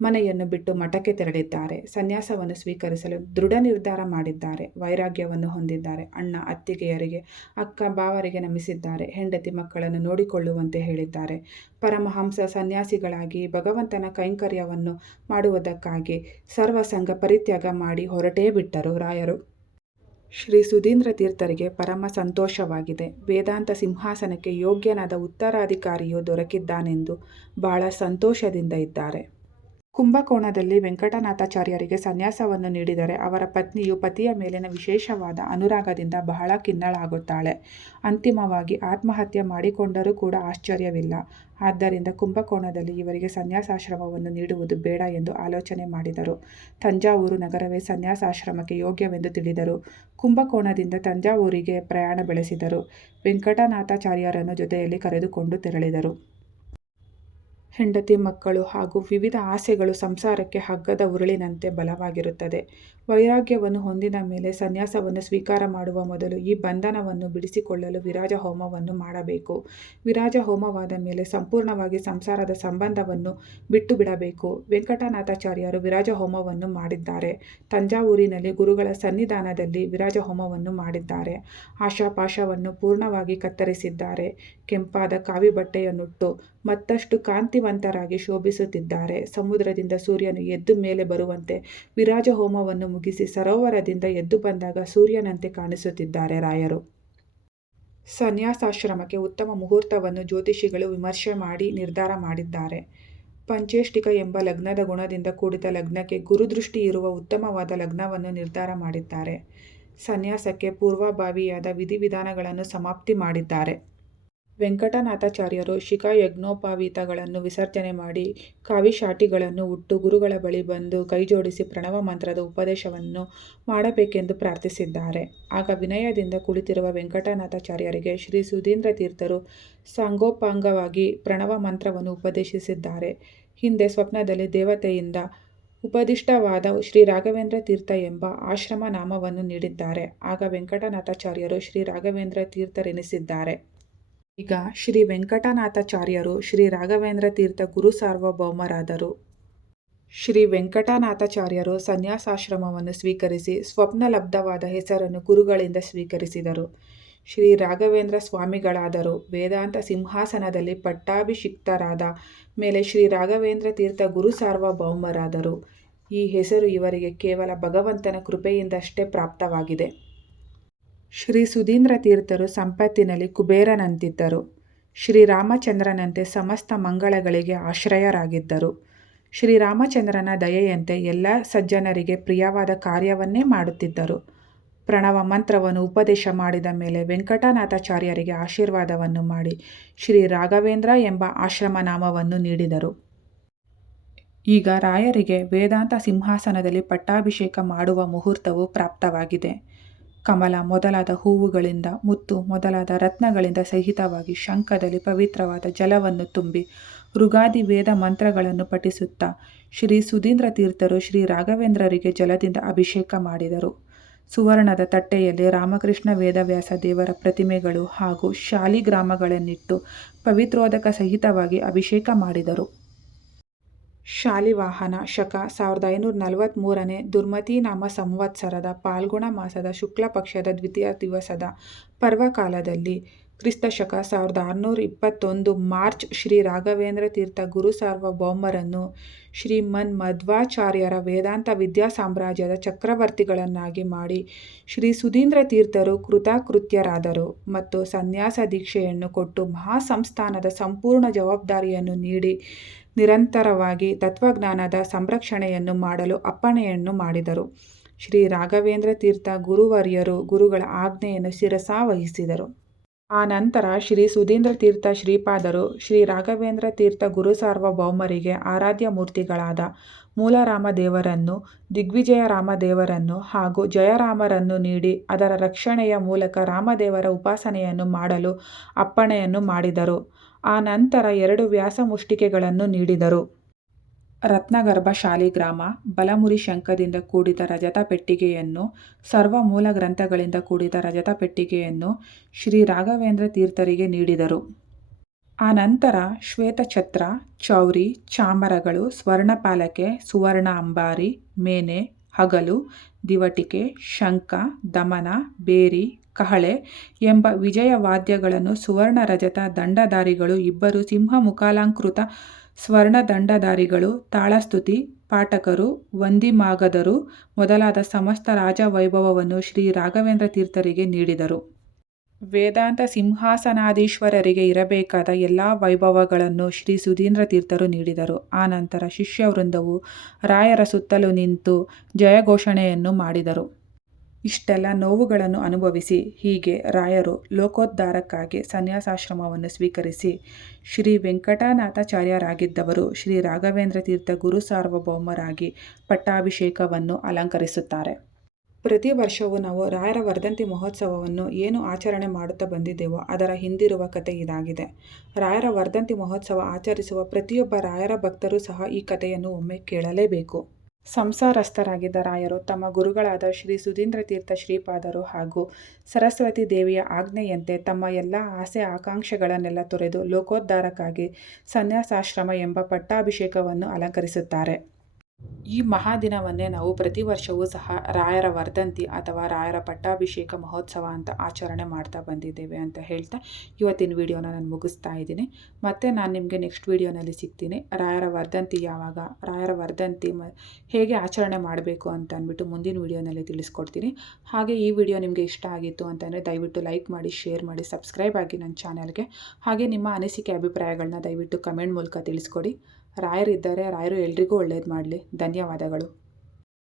ಮನೆಯನ್ನು ಬಿಟ್ಟು ಮಠಕ್ಕೆ ತೆರಳಿದ್ದಾರೆ. ಸನ್ಯಾಸವನ್ನು ಸ್ವೀಕರಿಸಲು ದೃಢ ನಿರ್ಧಾರ ಮಾಡಿದ್ದಾರೆ. ವೈರಾಗ್ಯವನ್ನು ಹೊಂದಿದ್ದಾರೆ. ಅಣ್ಣ, ಅತ್ತಿಗೆಯರಿಗೆ, ಅಕ್ಕ, ಬಾವರಿಗೆ ನಮಿಸಿದ್ದಾರೆ. ಹೆಂಡತಿ ಮಕ್ಕಳನ್ನು ನೋಡಿಕೊಳ್ಳುವಂತೆ ಹೇಳಿದ್ದಾರೆ. ಪರಮಹಂಸ ಸನ್ಯಾಸಿಗಳಾಗಿ ಭಗವಂತನ ಕೈಂಕರ್ಯವನ್ನು ಮಾಡುವುದಕ್ಕಾಗಿ ಸರ್ವಸಂಗ ಪರಿತ್ಯಾಗ ಮಾಡಿ ಹೊರಟೇ ಬಿಟ್ಟರು ರಾಯರು. ಶ್ರೀ ಸುಧೀಂದ್ರ ತೀರ್ಥರಿಗೆ ಪರಮ ಸಂತೋಷವಾಗಿದೆ. ವೇದಾಂತ ಸಿಂಹಾಸನಕ್ಕೆ ಯೋಗ್ಯನಾದ ಉತ್ತರಾಧಿಕಾರಿಯು ದೊರಕಿದ್ದಾನೆಂದು ಬಹಳ ಸಂತೋಷದಿಂದ ಇದ್ದಾರೆ. ಕುಂಭಕೋಣದಲ್ಲಿ ವೆಂಕಟನಾಥಾಚಾರ್ಯರಿಗೆ ಸನ್ಯಾಸವನ್ನು ನೀಡಿದರೆ ಅವರ ಪತ್ನಿಯು ಪತಿಯ ಮೇಲಿನ ವಿಶೇಷವಾದ ಅನುರಾಗದಿಂದ ಬಹಳ ಕಿನ್ನಳಾಗುತ್ತಾಳೆ ಅಂತಿಮವಾಗಿ ಆತ್ಮಹತ್ಯೆ ಮಾಡಿಕೊಂಡರೂ ಕೂಡ ಆಶ್ಚರ್ಯವಿಲ್ಲ. ಆದ್ದರಿಂದ ಕುಂಭಕೋಣದಲ್ಲಿ ಇವರಿಗೆ ಸನ್ಯಾಸಾಶ್ರಮವನ್ನು ನೀಡುವುದು ಬೇಡ ಎಂದು ಆಲೋಚನೆ ಮಾಡಿದರು. ತಂಜಾವೂರು ನಗರವೇ ಸನ್ಯಾಸಾಶ್ರಮಕ್ಕೆ ಯೋಗ್ಯವೆಂದು ತಿಳಿದರು. ಕುಂಭಕೋಣದಿಂದ ತಂಜಾವೂರಿಗೆ ಪ್ರಯಾಣ ಬೆಳೆಸಿದರು. ವೆಂಕಟನಾಥಾಚಾರ್ಯರನ್ನು ಜೊತೆಯಲ್ಲಿ ಕರೆದುಕೊಂಡು ತೆರಳಿದರು. ಹೆಂಡತಿ ಮಕ್ಕಳು ಹಾಗೂ ವಿವಿಧ ಆಸೆಗಳು ಸಂಸಾರಕ್ಕೆ ಹಗ್ಗದ ಉರುಳಿನಂತೆ ಬಲವಾಗಿರುತ್ತದೆ. ವೈರಾಗ್ಯವನ್ನು ಹೊಂದಿದ ಮೇಲೆ ಸನ್ಯಾಸವನ್ನು ಸ್ವೀಕಾರ ಮಾಡುವ ಮೊದಲು ಈ ಬಂಧನವನ್ನು ಬಿಡಿಸಿಕೊಳ್ಳಲು ವಿರಾಜ ಹೋಮವನ್ನು ಮಾಡಬೇಕು. ವಿರಾಜ ಹೋಮವಾದ ಮೇಲೆ ಸಂಪೂರ್ಣವಾಗಿ ಸಂಸಾರದ ಸಂಬಂಧವನ್ನು ಬಿಟ್ಟು ಬಿಡಬೇಕು ವೆಂಕಟನಾಥಾಚಾರ್ಯರು ವಿರಾಜ ಹೋಮವನ್ನು ಮಾಡಿದ್ದಾರೆ. ತಂಜಾವೂರಿನಲ್ಲಿ ಗುರುಗಳ ಸನ್ನಿಧಾನದಲ್ಲಿ ವಿರಾಜ ಹೋಮವನ್ನು ಮಾಡಿದ್ದಾರೆ. ಆಶಾಪಾಶವನ್ನು ಪೂರ್ಣವಾಗಿ ಕತ್ತರಿಸಿದ್ದಾರೆ. ಕೆಂಪಾದ ಕಾವಿ ಬಟ್ಟೆಯನ್ನುಟ್ಟು ಮತ್ತಷ್ಟು ಕಾಂತಿವಂತರಾಗಿ ಶೋಭಿಸುತ್ತಿದ್ದಾರೆ. ಸಮುದ್ರದಿಂದ ಸೂರ್ಯನು ಎದ್ದು ಮೇಲೆ ಬರುವಂತೆ ವಿರಾಜ ಹೋಮವನ್ನು ಮುಗಿಸಿ ಸರೋವರದಿಂದ ಎದ್ದು ಬಂದಾಗ ಸೂರ್ಯನಂತೆ ಕಾಣಿಸುತ್ತಿದ್ದಾರೆ ರಾಯರು. ಸನ್ಯಾಸಾಶ್ರಮಕ್ಕೆ ಉತ್ತಮ ಮುಹೂರ್ತವನ್ನು ಜ್ಯೋತಿಷಿಗಳು ವಿಮರ್ಶೆ ಮಾಡಿ ನಿರ್ಧಾರ ಮಾಡಿದ್ದಾರೆ. ಪಂಚೇಷ್ಟಿಕ ಎಂಬ ಲಗ್ನದ ಗುಣದಿಂದ ಕೂಡಿದ ಲಗ್ನಕ್ಕೆ ಗುರುದೃಷ್ಟಿ ಇರುವ ಉತ್ತಮವಾದ ಲಗ್ನವನ್ನು ನಿರ್ಧಾರ ಮಾಡಿದ್ದಾರೆ. ಸನ್ಯಾಸಕ್ಕೆ ಪೂರ್ವಭಾವಿಯಾದ ವಿಧಿ-ವಿಧಾನಗಳನ್ನು ಸಮಾಪ್ತಿ ಮಾಡಿದ್ದಾರೆ. ವೆಂಕಟನಾಥಾಚಾರ್ಯರು ಶಿಖಾ-ಯಜ್ಞೋಪವೀತಗಳನ್ನು ವಿಸರ್ಜನೆ ಮಾಡಿ ಕಾವಿಶಾಟಿಗಳನ್ನು ಉಟ್ಟು ಗುರುಗಳ ಬಳಿ ಬಂದು ಕೈಜೋಡಿಸಿ ಪ್ರಣವ ಮಂತ್ರದ ಉಪದೇಶವನ್ನು ಮಾಡಬೇಕೆಂದು ಪ್ರಾರ್ಥಿಸಿದ್ದಾರೆ. ಆಗ ವಿನಯದಿಂದ ಕುಳಿತಿರುವ ವೆಂಕಟನಾಥಾಚಾರ್ಯರಿಗೆ ಶ್ರೀ ಸುಧೀಂದ್ರ ತೀರ್ಥರು ಸಾಂಗೋಪಾಂಗವಾಗಿ ಪ್ರಣವ ಮಂತ್ರವನ್ನು ಉಪದೇಶಿಸಿದ್ದಾರೆ. ಹಿಂದೆ ಸ್ವಪ್ನದಲ್ಲಿ ದೇವತೆಯಿಂದ ಉಪದಿಷ್ಟವಾದ ಶ್ರೀ ರಾಘವೇಂದ್ರ ತೀರ್ಥ ಎಂಬ ಆಶ್ರಮ ನಾಮವನ್ನು ನೀಡಿದ್ದಾರೆ. ಆಗ ವೆಂಕಟನಾಥಾಚಾರ್ಯರು ಶ್ರೀ ರಾಘವೇಂದ್ರ ತೀರ್ಥರೆನಿಸಿದ್ದಾರೆ. ಈಗ ಶ್ರೀ ವೆಂಕಟನಾಥಾಚಾರ್ಯರು ಶ್ರೀ ರಾಘವೇಂದ್ರ ತೀರ್ಥ ಗುರು ಸಾರ್ವಭೌಮರಾದರು ಶ್ರೀ ವೆಂಕಟನಾಥಾಚಾರ್ಯರು ಸನ್ಯಾಸಾಶ್ರಮವನ್ನು ಸ್ವೀಕರಿಸಿ ಸ್ವಪ್ನಲಬ್ಧವಾದ ಹೆಸರನ್ನು ಗುರುಗಳಿಂದ ಸ್ವೀಕರಿಸಿದರು. ಶ್ರೀ ರಾಘವೇಂದ್ರ ಸ್ವಾಮಿಗಳಾದರು. ವೇದಾಂತ ಸಿಂಹಾಸನದಲ್ಲಿ ಪಟ್ಟಾಭಿಷಿಕ್ತರಾದ ಮೇಲೆ ಶ್ರೀ ರಾಘವೇಂದ್ರ ತೀರ್ಥ ಗುರು ಸಾರ್ವಭೌಮರಾದರು ಈ ಹೆಸರು ಇವರಿಗೆ ಕೇವಲ ಭಗವಂತನ ಕೃಪೆಯಿಂದಷ್ಟೇ ಪ್ರಾಪ್ತವಾಗಿದೆ. ಶ್ರೀ ಸುಧೀಂದ್ರ ತೀರ್ಥರು ಸಂಪತ್ತಿನಲ್ಲಿ ಕುಬೇರನಂತಿದ್ದರು. ಶ್ರೀರಾಮಚಂದ್ರನಂತೆ ಸಮಸ್ತ ಮಂಗಳಗಳಿಗೆ ಆಶ್ರಯರಾಗಿದ್ದರು. ಶ್ರೀರಾಮಚಂದ್ರನ ದಯೆಯಂತೆ ಎಲ್ಲ ಸಜ್ಜನರಿಗೆ ಪ್ರಿಯವಾದ ಕಾರ್ಯವನ್ನೇ ಮಾಡುತ್ತಿದ್ದರು. ಪ್ರಣವ ಮಂತ್ರವನ್ನು ಉಪದೇಶ ಮಾಡಿದ ಮೇಲೆ ವೆಂಕಟನಾಥಾಚಾರ್ಯರಿಗೆ ಆಶೀರ್ವಾದವನ್ನು ಮಾಡಿ ಶ್ರೀ ರಾಘವೇಂದ್ರ ಎಂಬ ಆಶ್ರಮನಾಮವನ್ನು ನೀಡಿದರು. ಈಗ ರಾಯರಿಗೆ ವೇದಾಂತ ಸಿಂಹಾಸನದಲ್ಲಿ ಪಟ್ಟಾಭಿಷೇಕ ಮಾಡುವ ಮುಹೂರ್ತವು ಪ್ರಾಪ್ತವಾಗಿದೆ. ಕಮಲ ಮೊದಲಾದ ಹೂವುಗಳಿಂದ ಮುತ್ತು ಮೊದಲಾದ ರತ್ನಗಳಿಂದ ಸಹಿತವಾಗಿ ಶಂಖದಲ್ಲಿ ಪವಿತ್ರವಾದ ಜಲವನ್ನು ತುಂಬಿ ಋಗಾದಿ ವೇದ ಮಂತ್ರಗಳನ್ನು ಪಠಿಸುತ್ತಾ ಶ್ರೀ ಸುಧೀಂದ್ರ ತೀರ್ಥರು ಶ್ರೀ ರಾಘವೇಂದ್ರರಿಗೆ ಜಲದಿಂದ ಅಭಿಷೇಕ ಮಾಡಿದರು. ಸುವರ್ಣದ ತಟ್ಟೆಯಲ್ಲಿ ರಾಮಕೃಷ್ಣ ವೇದವ್ಯಾಸ ದೇವರ ಪ್ರತಿಮೆಗಳು ಹಾಗೂ ಶಾಲಿಗ್ರಾಮಗಳನ್ನಿಟ್ಟು ಪವಿತ್ರೋದಕ ಸಹಿತವಾಗಿ ಅಭಿಷೇಕ ಮಾಡಿದರು. ಶಾಲಿವಾಹನ ಶಕ ಸಾವಿರದ ಐನೂರ ನಲವತ್ತ್ಮೂರನೇ ದುರ್ಮತೀನಾಮ ಸಂವತ್ಸರದ ಪಾಲ್ಗುಣ ಮಾಸದ ಶುಕ್ಲ ಪಕ್ಷದ ದ್ವಿತೀಯ ದಿವಸದ ಪರ್ವಕಾಲದಲ್ಲಿ ಕ್ರಿಸ್ತ ಶಕ ಸಾವಿರದ ಆರುನೂರ ಇಪ್ಪತ್ತೊಂದು ಮಾರ್ಚ್ ಶ್ರೀ ರಾಘವೇಂದ್ರ ತೀರ್ಥ ಗುರು ಸಾರ್ವಭೌಮರನ್ನು ಶ್ರೀಮನ್ ಮಧ್ವಾಚಾರ್ಯರ ವೇದಾಂತ ವಿದ್ಯಾ ಸಾಮ್ರಾಜ್ಯದ ಚಕ್ರವರ್ತಿಗಳನ್ನಾಗಿ ಮಾಡಿ ಶ್ರೀ ಸುಧೀಂದ್ರ ತೀರ್ಥರು ಕೃತಕೃತ್ಯರಾದರು ಮತ್ತು ಸನ್ಯಾಸ ದೀಕ್ಷೆಯನ್ನು ಕೊಟ್ಟು ಮಹಾಸಂಸ್ಥಾನದ ಸಂಪೂರ್ಣ ಜವಾಬ್ದಾರಿಯನ್ನು ನೀಡಿ ನಿರಂತರವಾಗಿ ತತ್ವಜ್ಞಾನದ ಸಂರಕ್ಷಣೆಯನ್ನು ಮಾಡಲು ಅಪ್ಪಣೆಯನ್ನು ಮಾಡಿದರು. ಶ್ರೀ ರಾಘವೇಂದ್ರ ತೀರ್ಥ ಗುರುವರ್ಯರು ಗುರುಗಳ ಆಜ್ಞೆಯನ್ನು ಶಿರಸಾವಹಿಸಿದರು. ನಂತರ ಶ್ರೀ ಸುಧೀಂದ್ರ ತೀರ್ಥ ಶ್ರೀಪಾದರು ಶ್ರೀ ರಾಘವೇಂದ್ರ ತೀರ್ಥ ಗುರು ಸಾರ್ವಭೌಮರಿಗೆ ಆರಾಧ್ಯ-ಮೂರ್ತಿಗಳಾದ ಮೂಲರಾಮದೇವರನ್ನು, ದಿಗ್ವಿಜಯರಾಮದೇವರನ್ನು ಹಾಗೂ ಜಯರಾಮರನ್ನು ನೀಡಿ ಅದರ ರಕ್ಷಣೆಯ ಮೂಲಕ ರಾಮದೇವರ ಉಪಾಸನೆಯನ್ನು ಮಾಡಲು ಅಪ್ಪಣೆಯನ್ನು ಮಾಡಿದರು. ಆನಂತರ ಎರಡು ವ್ಯಾಸ ಮುಷ್ಟಿಕೆಗಳನ್ನು ನೀಡಿದರು. ರತ್ನಗರ್ಭ ಶಾಲಿಗ್ರಾಮ, ಬಲಮುರಿ ಶಂಖದಿಂದ ಕೂಡಿದ ರಜತ ಪೆಟ್ಟಿಗೆಯನ್ನು, ಸರ್ವ ಮೂಲ ಗ್ರಂಥಗಳಿಂದ ಕೂಡಿದ ರಜತ ಪೆಟ್ಟಿಗೆಯನ್ನು ಶ್ರೀ ರಾಘವೇಂದ್ರ ತೀರ್ಥರಿಗೆ ನೀಡಿದರು. ಆನಂತರ ಶ್ವೇತಛತ್ರ, ಚೌರಿ, ಚಾಮರಗಳು, ಸ್ವರ್ಣಪಾಲಕೆ, ಸುವರ್ಣ ಅಂಬಾರಿ, ಮೇನೆ, ಹಗಲು, ದಿವಟಿಕೆ, ಶಂಖ, ದಮನ, ಭೇರಿ, ಕಹಳೆ ಎಂಬ ವಿಜಯವಾದ್ಯಗಳನ್ನು ಸುವರ್ಣ ರಜತ ದಂಡಧಾರಿಗಳು ಇಬ್ಬರು ಸಿಂಹ ಮುಖಾಲಾಂಕೃತ ಸ್ವರ್ಣ ದಂಡಧಾರಿಗಳು ತಾಳಸ್ತುತಿ ಪಾಠಕರು, ವಂದಿಮಾಗದರು ಮೊದಲಾದ ಸಮಸ್ತ ರಾಜವೈಭವವನ್ನು ಶ್ರೀ ರಾಘವೇಂದ್ರ ತೀರ್ಥರಿಗೆ ನೀಡಿದರು. ವೇದಾಂತ ಸಿಂಹಾಸನಾಧೀಶ್ವರರಿಗೆ ಇರಬೇಕಾದ ಎಲ್ಲ ವೈಭವಗಳನ್ನು ಶ್ರೀ ಸುಧೀಂದ್ರ ತೀರ್ಥರು ನೀಡಿದರು. ಆನಂತರ ಶಿಷ್ಯವೃಂದವು ರಾಯರ ಸುತ್ತಲೂ ನಿಂತು ಜಯಘೋಷಣೆಯನ್ನು ಮಾಡಿದರು. ಇಷ್ಟೆಲ್ಲ ನೋವುಗಳನ್ನು ಅನುಭವಿಸಿ ಹೀಗೆ ರಾಯರು ಲೋಕೋದ್ಧಾರಕ್ಕಾಗಿ ಸನ್ಯಾಸಾಶ್ರಮವನ್ನು ಸ್ವೀಕರಿಸಿ ಶ್ರೀ ವೆಂಕಟನಾಥಾಚಾರ್ಯರಾಗಿದ್ದವರು ಶ್ರೀ ರಾಘವೇಂದ್ರ ತೀರ್ಥ ಗುರು ಸಾರ್ವಭೌಮರಾಗಿ ಪಟ್ಟಾಭಿಷೇಕವನ್ನು ಅಲಂಕರಿಸುತ್ತಾರೆ. ಪ್ರತಿ ವರ್ಷವೂ ನಾವು ರಾಯರ ವರ್ಧಂತಿ ಮಹೋತ್ಸವವನ್ನು ಏನು ಆಚರಣೆ ಮಾಡುತ್ತಾ ಬಂದಿದ್ದೇವೋ ಅದರ ಹಿಂದಿರುವ ಕಥೆ ಇದಾಗಿದೆ. ರಾಯರ ವರ್ಧಂತಿ ಮಹೋತ್ಸವ ಆಚರಿಸುವ ಪ್ರತಿಯೊಬ್ಬ ರಾಯರ ಭಕ್ತರೂ ಸಹ ಈ ಕಥೆಯನ್ನು ಒಮ್ಮೆ ಕೇಳಲೇಬೇಕು. ಸಂಸಾರಸ್ಥರಾಗಿದ್ದ ರಾಯರು ತಮ್ಮ ಗುರುಗಳಾದ ಶ್ರೀ ಸುಧೀಂದ್ರ ತೀರ್ಥ ಶ್ರೀಪಾದರು ಹಾಗೂ ಸರಸ್ವತಿ ದೇವಿಯ ಆಜ್ಞೆಯಂತೆ ತಮ್ಮ ಎಲ್ಲ ಆಸೆ ಆಕಾಂಕ್ಷೆಗಳನ್ನೆಲ್ಲ ತೊರೆದು ಲೋಕೋದ್ಧಾರಕ್ಕಾಗಿ ಸನ್ಯಾಸಾಶ್ರಮ ಎಂಬ ಪಟ್ಟಾಭಿಷೇಕವನ್ನು ಅಲಂಕರಿಸುತ್ತಾರೆ. ಈ ಮಹಾದಿನವನ್ನೇ ನಾವು ಪ್ರತಿ ವರ್ಷವೂ ಸಹ ರಾಯರ ವರ್ಧಂತಿ ಅಥವಾ ರಾಯರ ಪಟ್ಟಾಭಿಷೇಕ ಮಹೋತ್ಸವ ಅಂತ ಆಚರಣೆ ಮಾಡ್ತಾ ಬಂದಿದ್ದೇವೆ ಅಂತ ಹೇಳ್ತಾ ಇವತ್ತಿನ ವಿಡಿಯೋನ ನಾನು ಮುಗಿಸ್ತಾ ಇದ್ದೀನಿ. ಮತ್ತೆ ನಾನು ನಿಮಗೆ ನೆಕ್ಸ್ಟ್ ವಿಡಿಯೋನಲ್ಲಿ ಸಿಗ್ತೀನಿ. ರಾಯರ ವರ್ಧಂತಿ ಯಾವಾಗ, ರಾಯರ ವರ್ಧಂತಿ ಮ ಹೇಗೆ ಆಚರಣೆ ಮಾಡಬೇಕು ಅಂತ ಅಂದ್ಬಿಟ್ಟು ಮುಂದಿನ ವಿಡಿಯೋನಲ್ಲಿ ತಿಳಿಸ್ಕೊಡ್ತೀನಿ. ಹಾಗೆ ಈ ವಿಡಿಯೋ ನಿಮಗೆ ಇಷ್ಟ ಆಗಿತ್ತು ಅಂತಂದರೆ ದಯವಿಟ್ಟು ಲೈಕ್ ಮಾಡಿ, ಶೇರ್ ಮಾಡಿ, ಸಬ್ಸ್ಕ್ರೈಬ್ ಆಗಿ ನನ್ನ ಚಾನಲ್ಗೆ. ಹಾಗೆ ನಿಮ್ಮ ಅನಿಸಿಕೆ ಅಭಿಪ್ರಾಯಗಳನ್ನ ದಯವಿಟ್ಟು ಕಮೆಂಟ್ ಮೂಲಕ ತಿಳಿಸ್ಕೊಡಿ. ರಾಯರಿದ್ದಾರೆ, ರಾಯರು ಎಲ್ರಿಗೂ ಒಳ್ಳೇದು ಮಾಡಲಿ. ಧನ್ಯವಾದಗಳು.